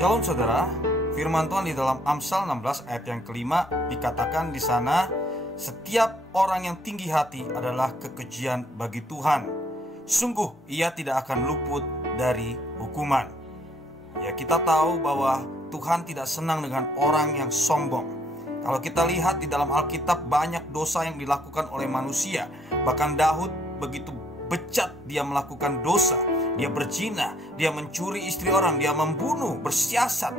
Shalom saudara, firman Tuhan di dalam Amsal 16 ayat yang kelima dikatakan di sana, setiap orang yang tinggi hati adalah kekejian bagi Tuhan. Sungguh ia tidak akan luput dari hukuman. Ya, kita tahu bahwa Tuhan tidak senang dengan orang yang sombong. Kalau kita lihat di dalam Alkitab, banyak dosa yang dilakukan oleh manusia. Bahkan Daud begitu bejat dia melakukan dosa. Dia berzina, dia mencuri istri orang, dia membunuh, bersiasat.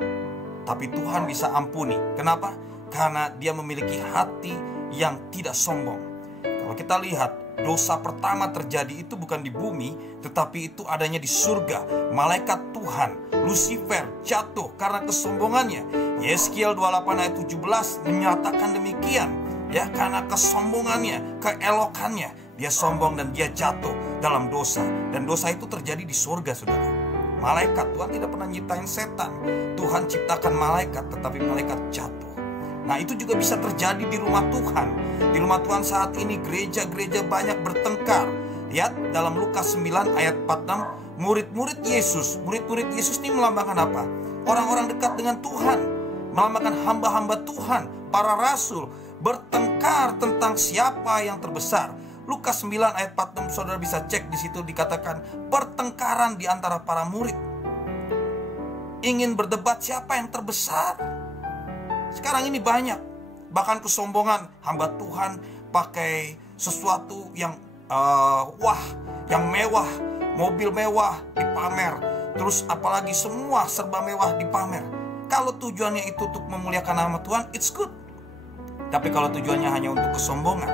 Tapi Tuhan bisa ampuni. Kenapa? Karena dia memiliki hati yang tidak sombong. Kalau kita lihat, dosa pertama terjadi itu bukan di bumi, tetapi itu adanya di surga. Malaikat Tuhan, Lucifer, jatuh karena kesombongannya. Yeskiel 28 ayat 17 menyatakan demikian. Ya, karena kesombongannya, keelokannya, dia sombong dan dia jatuh dalam dosa. Dan dosa itu terjadi di surga, saudara. Malaikat, Tuhan tidak pernah nyiptain setan. Tuhan ciptakan malaikat, tetapi malaikat jatuh. Nah, itu juga bisa terjadi di rumah Tuhan. Di rumah Tuhan saat ini gereja-gereja banyak bertengkar. Lihat dalam Lukas 9 ayat 46, murid-murid Yesus ini melambangkan apa? Orang-orang dekat dengan Tuhan, melambangkan hamba-hamba Tuhan, para rasul, bertengkar tentang siapa yang terbesar. Lukas 9 ayat 46, saudara bisa cek di situ, dikatakan pertengkaran di antara para murid. Ingin berdebat siapa yang terbesar. Sekarang ini banyak, bahkan kesombongan hamba Tuhan pakai sesuatu yang yang mewah, mobil mewah dipamer, terus apalagi semua serba mewah dipamer. Kalau tujuannya itu untuk memuliakan nama Tuhan, it's good. Tapi kalau tujuannya hanya untuk kesombongan,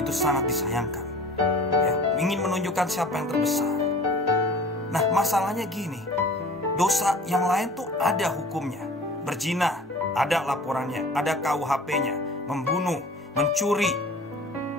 itu sangat disayangkan. Ya, ingin menunjukkan siapa yang terbesar. Nah, masalahnya gini, dosa yang lain tuh ada hukumnya. Berzina, ada laporannya, ada KUHP-nya. Membunuh, mencuri,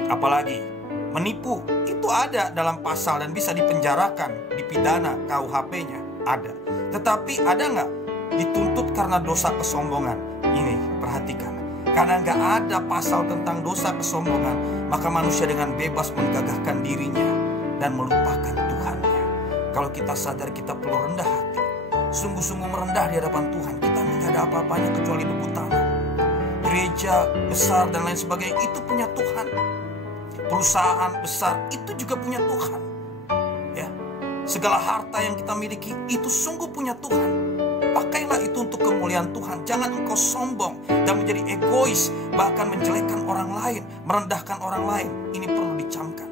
apalagi menipu, itu ada dalam pasal dan bisa dipenjarakan, dipidana, KUHP-nya ada. Tetapi ada nggak dituntut karena dosa kesombongan? Ini, perhatikan. Karena nggak ada pasal tentang dosa kesombongan, maka manusia dengan bebas menggagahkan dirinya dan melupakan Tuhannya. Kalau kita sadar kita perlu rendah hati, sungguh-sungguh merendah di hadapan Tuhan, kita nggak ada apa-apanya kecuali debu tanah. Gereja besar dan lain sebagainya itu punya Tuhan. Perusahaan besar itu juga punya Tuhan. Ya, segala harta yang kita miliki itu sungguh punya Tuhan. Pakailah itu untuk kemuliaan Tuhan. Jangan engkau sombong dan menjadi egois, bahkan menjelekkan orang lain, merendahkan orang lain. Ini perlu dicamkan.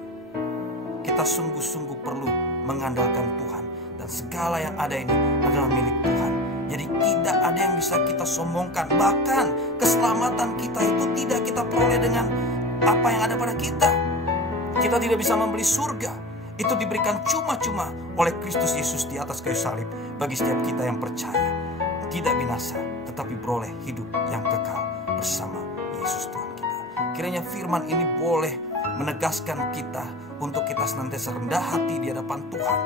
Kita sungguh-sungguh perlu mengandalkan Tuhan, dan segala yang ada ini adalah milik Tuhan. Jadi tidak ada yang bisa kita sombongkan. Bahkan keselamatan kita itu tidak kita peroleh dengan apa yang ada pada kita. Kita tidak bisa membeli surga. Itu diberikan cuma-cuma oleh Kristus Yesus di atas kayu salib bagi setiap kita yang percaya. Tidak binasa, tetapi beroleh hidup yang kekal bersama Yesus Tuhan kita. Kiranya firman ini boleh menegaskan kita untuk kita senantiasa rendah hati di hadapan Tuhan.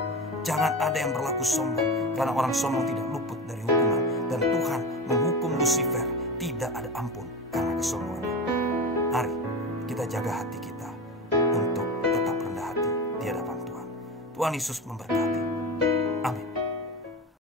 Jangan ada yang berlaku sombong, karena orang sombong tidak luput dari hukuman. Dan Tuhan menghukum Lucifer, tidak ada ampun karena kesombongannya. Mari kita jaga hati kita untuk tetap rendah hati di hadapan Tuhan. Tuhan Yesus memberkati.